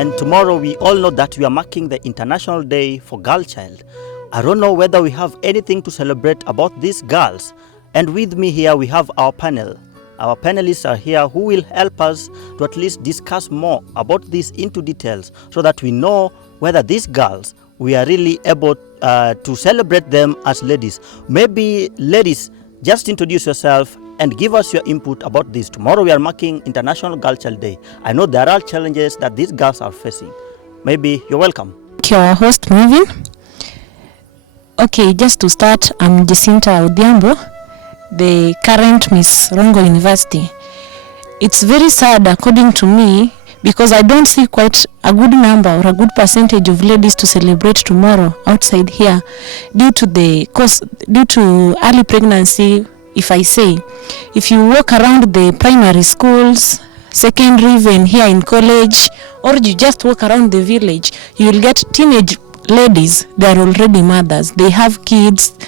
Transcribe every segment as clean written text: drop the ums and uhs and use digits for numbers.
And tomorrow we all know that we are marking the International Day for Girl Child. I don't know whether we have anything to celebrate about these girls. And with me here we have our panel. Our panelists are here who will help us to at least discuss more about this into details so that we know whether these girls, we are really able to celebrate them as ladies. Maybe ladies, just introduce yourself and give us your input about this. Tomorrow we are marking International Girl Child Day. I know there are challenges that these girls are facing. Maybe you're welcome. Thank you, our host Marvin. Okay, just to start, I'm Jacinta Odhiambo, the current Miss Rongo University. It's very sad according to me because I don't see quite a good number or a good percentage of ladies to celebrate tomorrow outside here due to early pregnancy. If I say, if you walk around the primary schools, secondary, even here in college, or you just walk around the village, you will get teenage ladies. They are already mothers. They have kids.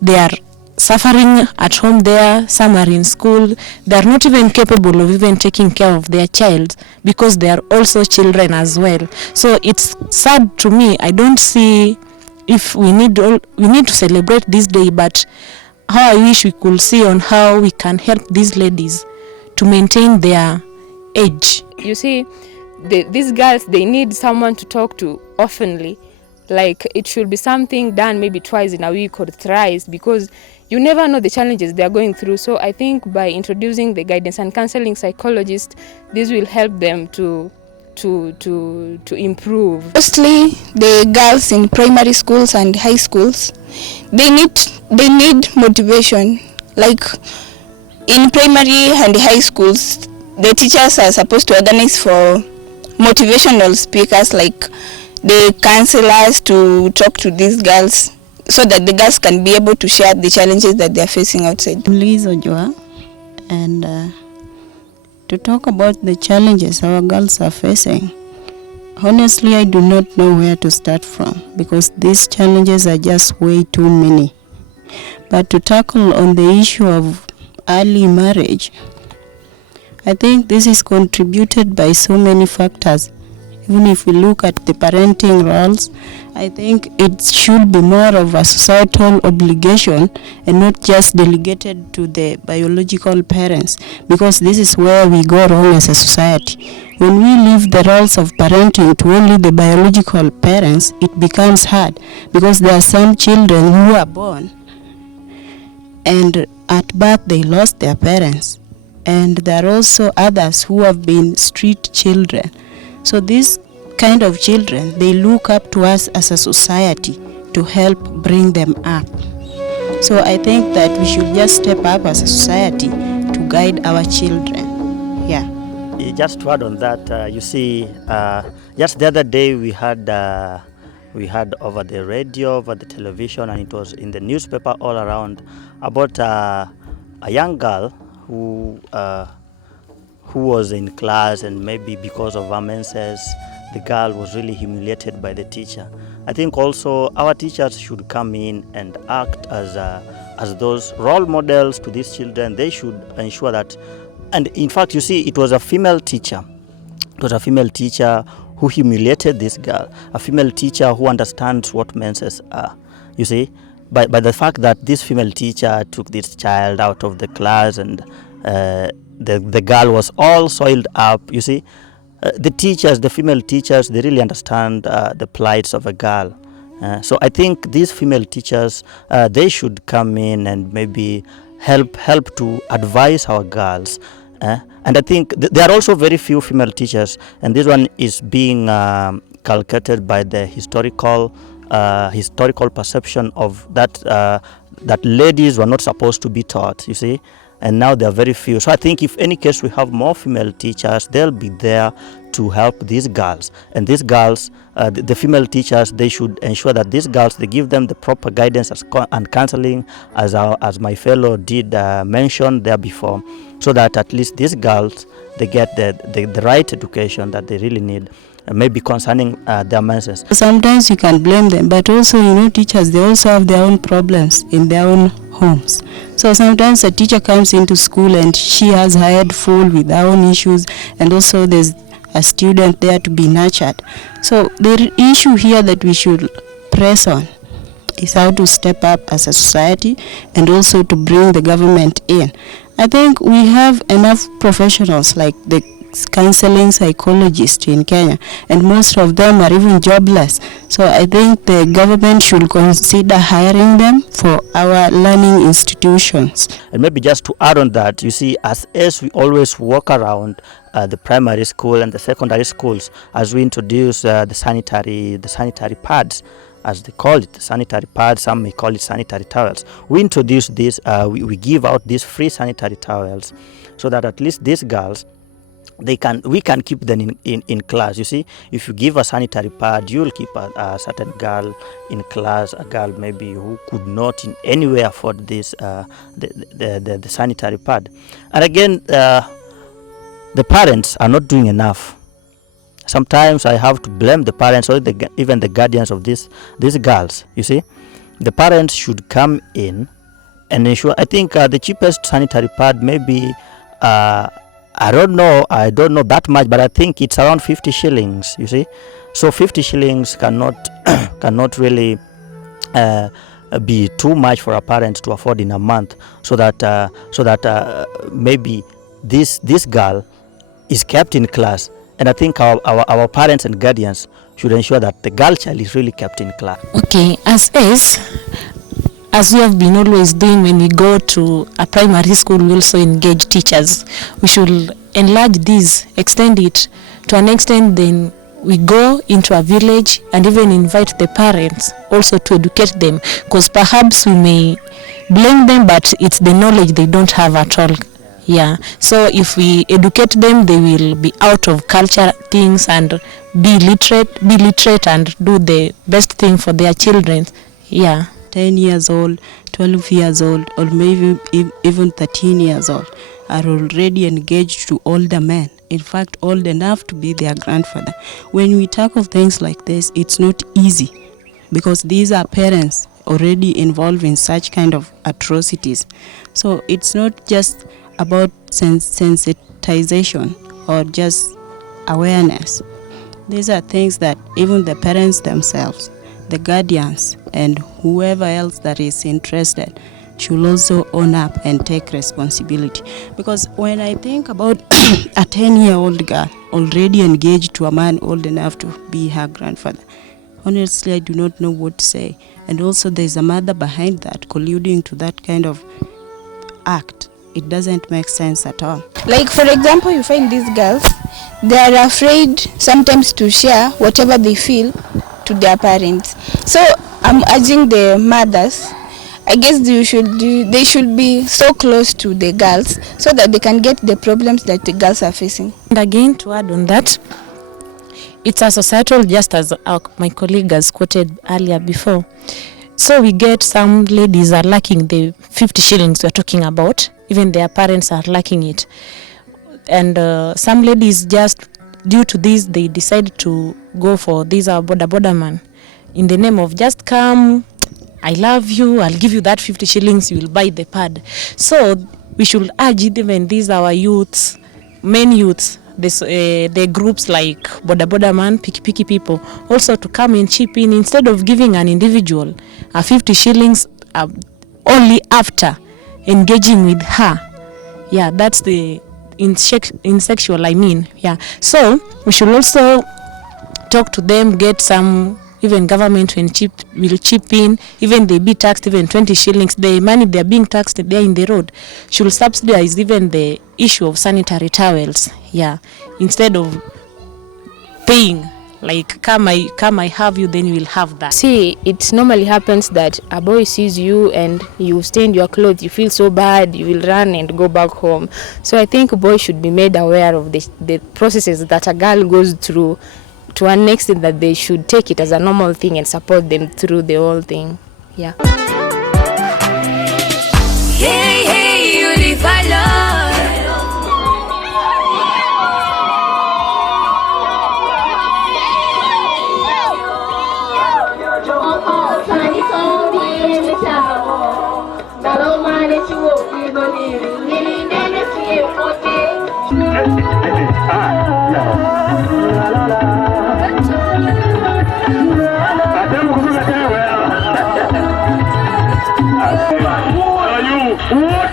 They are suffering at home there. Some are in school. They are not even capable of even taking care of their child because they are also children as well. So it's sad to me. I don't see if we need to celebrate this day, but how I wish we could see on how we can help these ladies to maintain their age. You see, these girls, they need someone to talk to oftenly. Like, it should be something done maybe twice in a week or thrice, because you never know the challenges they are going through. So I think by introducing the guidance and counseling psychologists, this will help them to improve. Mostly the girls in primary schools and high schools, they need motivation. Like in primary and high schools, the teachers are supposed to organize for motivational speakers, like the counselors, to talk to these girls so that the girls can be able to share the challenges that they are facing outside. I'm Liz Ojua, and to talk about the challenges our girls are facing. Honestly, I do not know where to start from because these challenges are just way too many. But to tackle on the issue of early marriage, I think this is contributed by so many factors. Even if we look at the parenting roles, I think it should be more of a societal obligation and not just delegated to the biological parents, because this is where we go wrong as a society. When we leave the roles of parenting to only the biological parents, it becomes hard because there are some children who are born and at birth they lost their parents, and there are also others who have been street children. So these kind of children, they look up to us as a society to help bring them up. So I think that we should just step up as a society to guide our children. Yeah. Just to add on that, you see, just the other day we had over the radio, over the television, and it was in the newspaper all around about a young girl who was in class, and maybe because of her menses, the girl was really humiliated by the teacher. I think also our teachers should come in and act as those role models to these children. They should ensure that, and in fact, you see, it was a female teacher. It was a female teacher who humiliated this girl, a female teacher who understands what menses are. You see, by the fact that this female teacher took this child out of the class, and the girl was all soiled up. You see, the female teachers, they really understand the plights of a girl. So I think these female teachers, they should come in and maybe help to advise our girls. And I think there are also very few female teachers, and this one is being calculated by the historical perception of that ladies were not supposed to be taught, you see, and now there are very few. So I think if any case we have more female teachers, they'll be there to help these girls. And these girls, the female teachers, they should ensure that these girls, they give them the proper guidance and counseling, as my fellow did mention there before, so that at least these girls, they get the right education that they really need, maybe concerning their menses. Sometimes you can blame them, but also, teachers, they also have their own problems in their own homes. So sometimes a teacher comes into school and she has her head full with her own issues, and also there's a student there to be nurtured. So the issue here that we should press on is how to step up as a society and also to bring the government in. I think we have enough professionals like the counseling psychologists in Kenya, and most of them are even jobless. So I think the government should consider hiring them for our learning institutions. And maybe just to add on that, you see, as we always walk around the primary school and the secondary schools, as we introduce the sanitary pads, as they call it, the sanitary pads, some may call it sanitary towels. We introduce this, we give out these free sanitary towels so that at least these girls, we can keep them in class. You see, if you give a sanitary pad, you will keep a certain girl in class, a girl maybe who could not in any way afford this the sanitary pad. And again, the parents are not doing enough. Sometimes I have to blame the parents or even the guardians of these girls. You see, the parents should come in and ensure. I think the cheapest sanitary pad maybe I don't know that much, but I think it's around 50 shillings, you see. So 50 shillings cannot really be too much for a parent to afford in a month, so that maybe this girl is kept in class. And I think our parents and guardians should ensure that the girl child is really kept in class. Okay, as we have been always doing when we go to a primary school, we also engage teachers. We should enlarge this, extend it to an extent, then we go into a village and even invite the parents also to educate them, because perhaps we may blame them, but it's the knowledge they don't have at all. Yeah, so if we educate them, they will be out of culture things and be literate and do the best thing for their children. Yeah. 10 years old, 12 years old, or maybe even 13 years old are already engaged to older men, in fact old enough to be their grandfather. When we talk of things like this, it's not easy, because these are parents already involved in such kind of atrocities. So it's not just about sensitization or just awareness. These are things that even the parents themselves, the guardians, and whoever else that is interested should also own up and take responsibility. Because when I think about a 10-year-old girl already engaged to a man old enough to be her grandfather, honestly I do not know what to say. And also there's a mother behind that colluding to that kind of act. It doesn't make sense at all. Like for example, you find these girls, they are afraid sometimes to share whatever they feel to their parents. So I'm urging the mothers, I guess they should be so close to the girls so that they can get the problems that the girls are facing. And again, to add on that, it's a societal, just as my colleague has quoted earlier before. So we get some ladies are lacking the 50 shillings we're talking about, even their parents are lacking it. And some ladies, just due to this, they decide to go for these border man in the name of just come, I love you, I'll give you that 50 shillings, you will buy the pad. So we should urge even these our youths, men youths, the groups like border man, picky people, also to come and chip in instead of giving an individual 50 shillings only after engaging with her. Yeah, that's the insexual, I mean. Yeah, so we should also talk to them, get some, even government will chip in, even they be taxed even 20 shillings, the money they're being taxed there in the road should subsidize even the issue of sanitary towels. Yeah, instead of paying like come I have you, then you will have that. See, it normally happens that a boy sees you and you stain your clothes, you feel so bad, you will run and go back home. So I think boys should be made aware of the processes that a girl goes through, to an extent that they should take it as a normal thing and support them through the whole thing. Yeah. Hey, hey, you live alone. No. What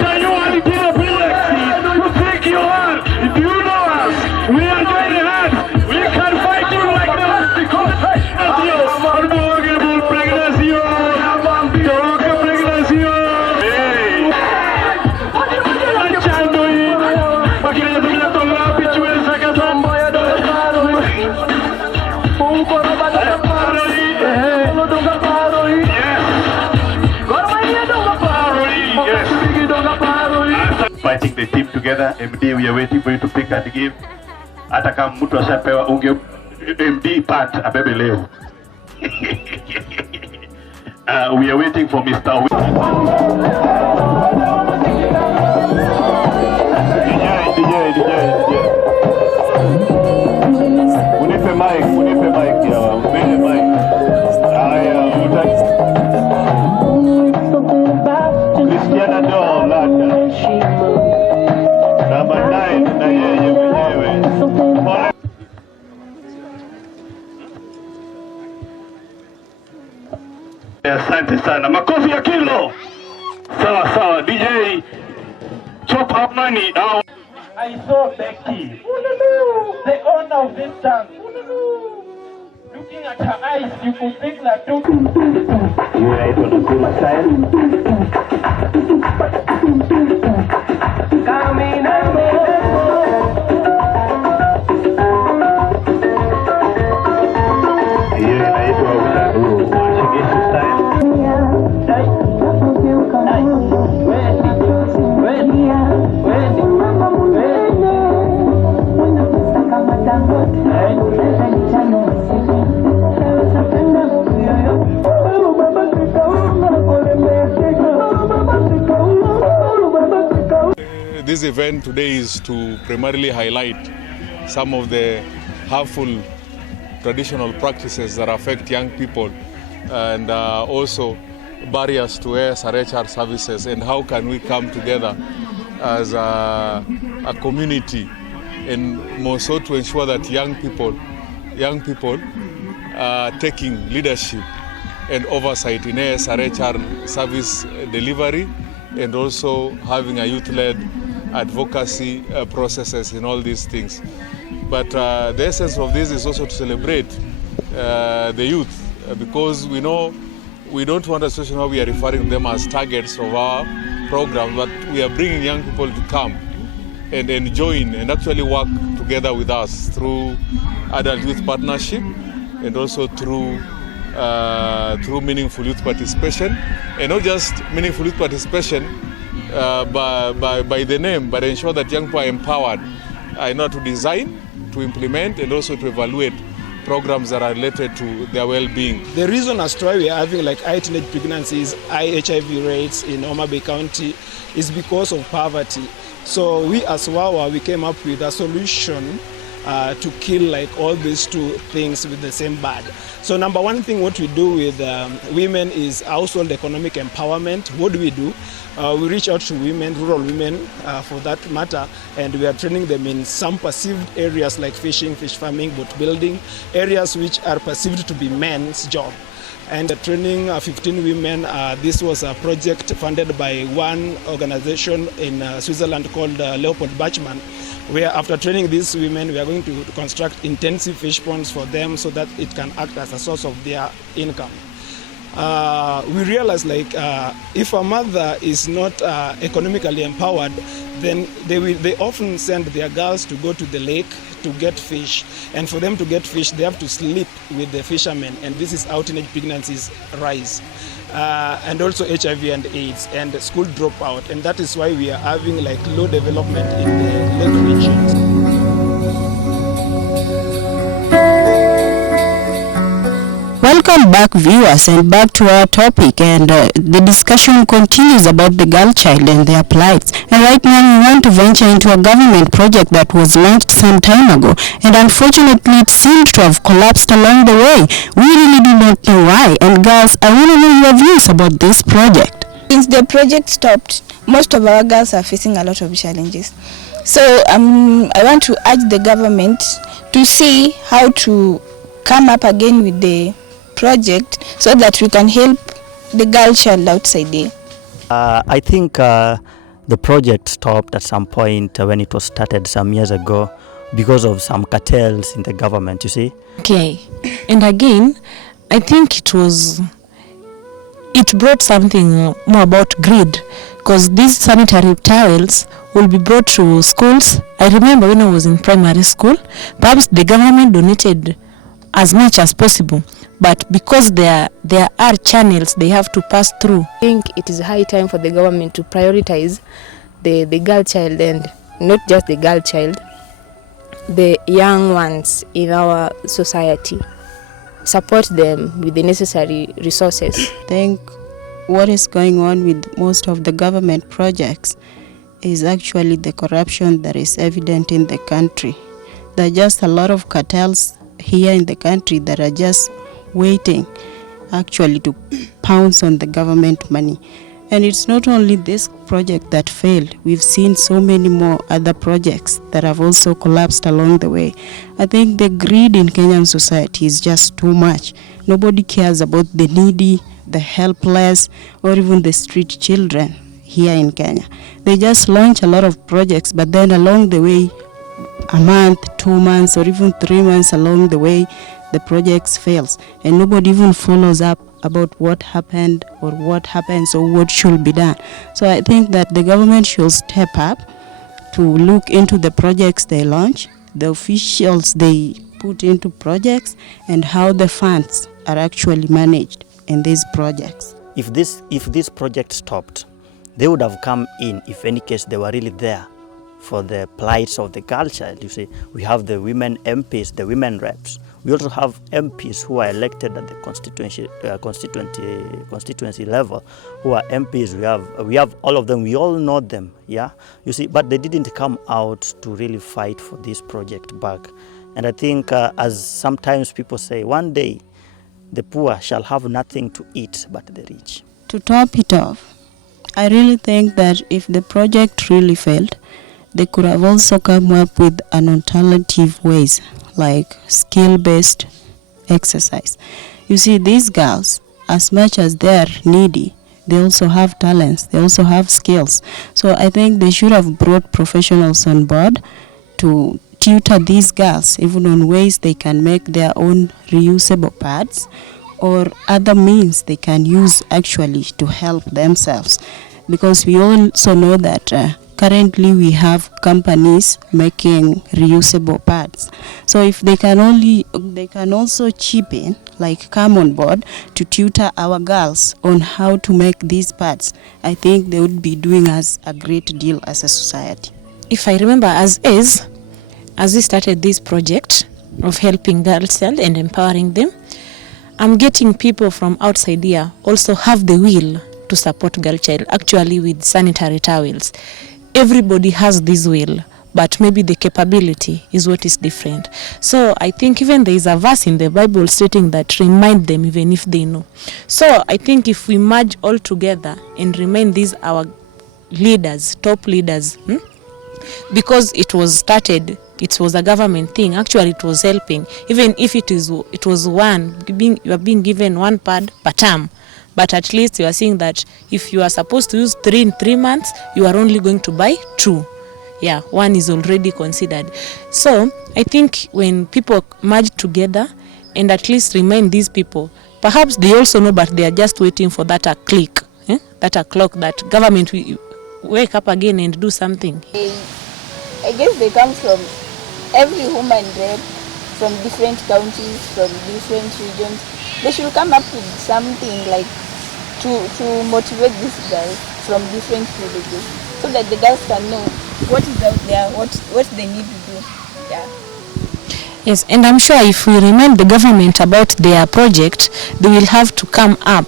are you Alipina Pregnancies? To take your heart. Do you know us? We are joining hands. We can fight you like that because unforgettable pregnancy. Toka pregnancy. Hey. Achandoi. Makina zingine tola pichwe sakatan. Fighting the team together. MD, we are waiting for you to pick and give. Hata kama mtu ashapewa unge MD part abebe leo. We are waiting for Mr. DJ. Unipe mic ya. Unipe mic. Christiana Doll, number 9 na yeye mwenyewe. Asante sana. Makofi ya kilo. Sawa. DJ chop up money. I saw Becky, the owner of this dance. Looking at her eyes, you could think that you right on the cool style. Hiyo inaitwa ushauri wa shigeshi style. This event today is to primarily highlight some of the harmful traditional practices that affect young people and also barriers to SRHR services, and how can we come together as a community and more so to ensure that young people are taking leadership and oversight in SRHR service delivery, and also having a youth-led advocacy processes in all these things. But the essence of this is also to celebrate the youth, because we know we don't want a situation where we are referring them as targets of our program, but we are bringing young people to come and join and actually work together with us through adult youth partnership and also through meaningful youth participation, and not just meaningful youth participation by the name, but ensure that young people are empowered in order to design, to implement, and also to evaluate programs that are related to their well-being. The reason as to why we are having like high teenage pregnancies, high HIV rates in Homa Bay County is because of poverty. So we as WAWA, we came up with a solution to kill like all these two things with the same bud. So number one thing what we do with women is household economic empowerment. What do? We reach out to women, rural women for that matter, and we are training them in some perceived areas like fishing, fish farming, boat building, areas which are perceived to be men's job. And training 15 women, this was a project funded by one organization in Switzerland called Leopold Bachmann, where after training these women, we are going to construct intensive fish ponds for them so that it can act as a source of their income. We realize like if a mother is not economically empowered, then they often send their girls to go to the lake to get fish, and for them to get fish they have to sleep with the fishermen, and this is how teenage pregnancies rise, and also HIV and AIDS and school dropout, and that is why we are having like low development in the lake regions. Welcome back, viewers, and back to our topic, and the discussion continues about the girl child and their plights. And right now we want to venture into a government project that was launched some time ago, and unfortunately it seemed to have collapsed along the way. We really do not know why, and girls, I want to know your views about this project. Since the project stopped, most of our girls are facing a lot of challenges. So I want to urge the government to see how to come up again with the project so that we can help the girl child outside there. I think the project stopped at some point when it was started some years ago because of some cartels in the government, you see. Okay, and again, I think it brought something more about greed, because these sanitary towels will be brought to schools. I remember when I was in primary school, perhaps the government donated as much as possible, but because there are channels they have to pass through. I think it is high time for the government to prioritize the girl child, and not just the girl child, the young ones in our society. Support them with the necessary resources. I think what is going on with most of the government projects is actually the corruption that is evident in the country. There are just a lot of cartels here in the country that are just waiting actually to pounce on the government money. And it's not only this project that failed. We've seen so many more other projects that have also collapsed along the way. I think the greed in Kenyan society is just too much. Nobody cares about the needy, the helpless, or even the street children here in Kenya. They just launch a lot of projects, but then along the way, a month, 2 months, or even 3 months along the way, the projects fails, and nobody even follows up about what happened or what happens or what should be done. So I think that the government should step up to look into the projects they launch, the officials they put into projects, and how the funds are actually managed in these projects. If this project stopped, they would have come in if any case they were really there for the plights of the girl child. You see, we have the women MPs, the women reps. We also have MPs who are elected at the constituency level, who are MPs. We have all of them. We all know them, yeah. You see, but they didn't come out to really fight for this project back. And I think, as sometimes people say, one day the poor shall have nothing to eat but the rich. To top it off, I really think that if the project really failed, they could have also come up with an alternative ways, like skill-based exercise. You see, these girls, as much as they are needy, they also have talents, they also have skills. So I think they should have brought professionals on board to tutor these girls, even on ways they can make their own reusable pads or other means they can use actually to help themselves. Because we also know that currently we have companies making reusable pads. So if they can also chip in, like come on board to tutor our girls on how to make these pads, I think they would be doing us a great deal as a society. If I remember, as we started this project of helping girls and empowering them, I'm getting people from outside here also have the will to support girl child, actually with sanitary towels. Everybody has this will, but maybe the capability is what is different. So I think even there is a verse in the Bible stating that remind them even if they know. So I think if we merge all together and remind these our leaders, top leaders, because it was started, it was a government thing. Actually, it was helping. Even if it was you are being given one pad per term, but at least you are seeing that if you are supposed to use 3 in 3 months, you are only going to buy 2. Yeah, 1 is already considered. So I think when people merge together and at least remind these people, perhaps they also know, but they are just waiting for that a click, that a clock, that government will wake up again and do something. I guess they come from every woman rep, from different counties, from different regions. They should come up with something like to motivate these girls from different villages, so that the girls can know what is out there, what they need to do. Yeah. Yes, and I'm sure if we remind the government about their project, they will have to come up,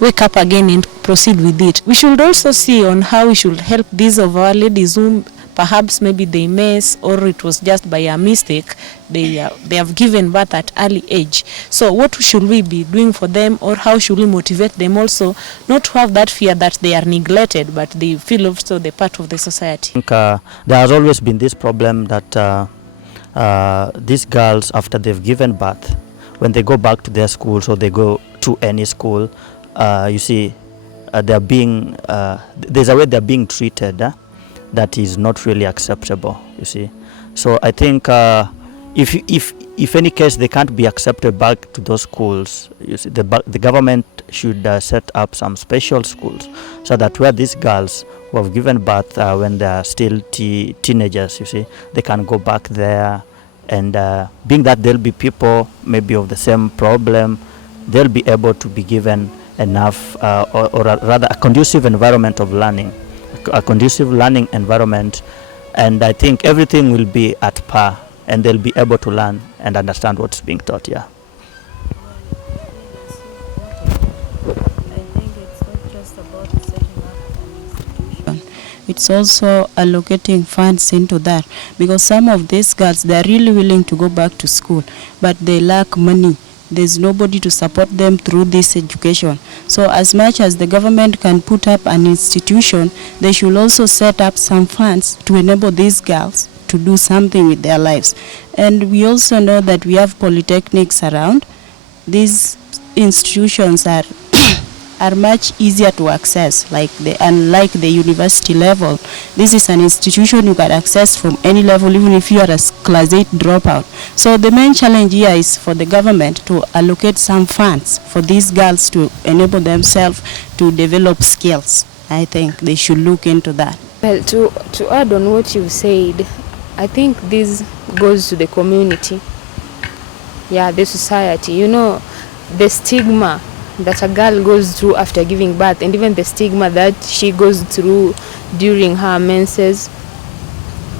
wake up again and proceed with it. We should also see on how we should help these of our ladies whom perhaps maybe they miss, or it was just by a mistake they have given birth at early age. So what should we be doing for them, or how should we motivate them also not to have that fear that they are neglected, but they feel also the part of the society? I think there has always been this problem that these girls, after they've given birth, when they go back to their schools or they go to any school, you see, they're being there's a way they're being treated that is not really acceptable. You see, so I think if any case they can't be accepted back to those schools, you see, the government should set up some special schools so that where these girls who have given birth when they are still teenagers, you see, they can go back there, and being that there'll be people maybe of the same problem, they'll be able to be given enough or rather a conducive environment of learning, a conducive learning environment, and I think everything will be at par and they'll be able to learn and understand what's being taught. Yeah. It's also allocating funds into that, because some of these girls, they're really willing to go back to school, but they lack money. There's nobody to support them through this education. So as much as the government can put up an institution, they should also set up some funds to enable these girls to do something with their lives. And we also know that we have polytechnics around. These institutions are are much easier to access, unlike the university level. This is an institution you can access from any level, even if you are a class 8 dropout. So the main challenge here is for the government to allocate some funds for these girls to enable themselves to develop skills. I think they should look into that. Well, to add on what you've said, I think this goes to the community, the society. You know, the stigma that a girl goes through after giving birth, and even the stigma that she goes through during her menses.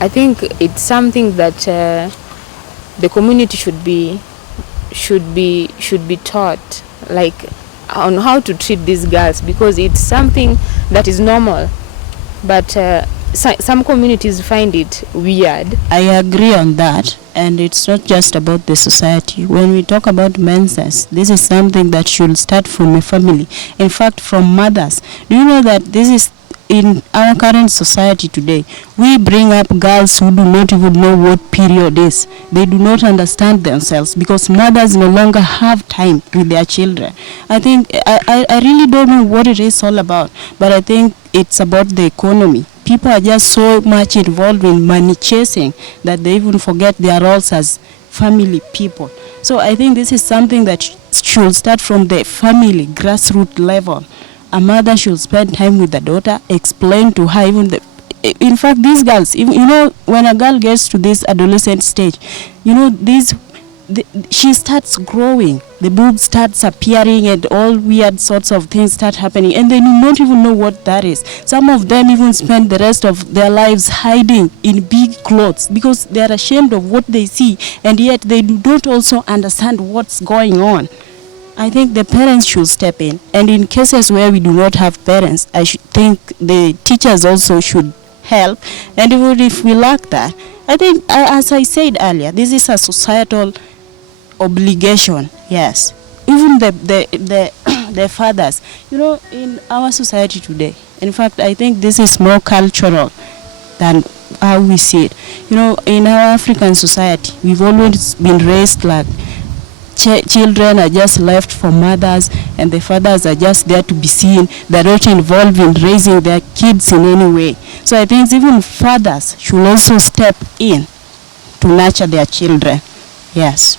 I think it's something that the community should be taught, like on how to treat these girls, because it's something that is normal, but some communities find it weird. I agree on that, and it's not just about the society. When we talk about menses, this is something that should start from a family. In fact, from mothers. Do you know that this is in our current society today? We bring up girls who do not even know what period is. They do not understand themselves because mothers no longer have time with their children. I think I really don't know what it is all about, but I think it's about the economy. People are just so much involved in money chasing that they even forget their roles as family people. So I think this is something that should start from the family grassroots level. A mother should spend time with the daughter, explain to her in fact, these girls, when a girl gets to this adolescent stage, she starts growing, the boobs starts appearing, and all weird sorts of things start happening, and they do not even know what that is. Some of them even spend the rest of their lives hiding in big clothes because they are ashamed of what they see, and yet they do not also understand what's going on. I think the parents should step in, and in cases where we do not have parents, I think the teachers also should help, and even if we lack that, I think, as I said earlier, this is a societal obligation. Yes, even the fathers, in our society today. In fact, I think this is more cultural than how we see it. In our African society, we've always been raised like children are just left for mothers, and the fathers are just there to be seen. They're not involved in raising their kids in any way. So I think even fathers should also step in to nurture their children. Yes.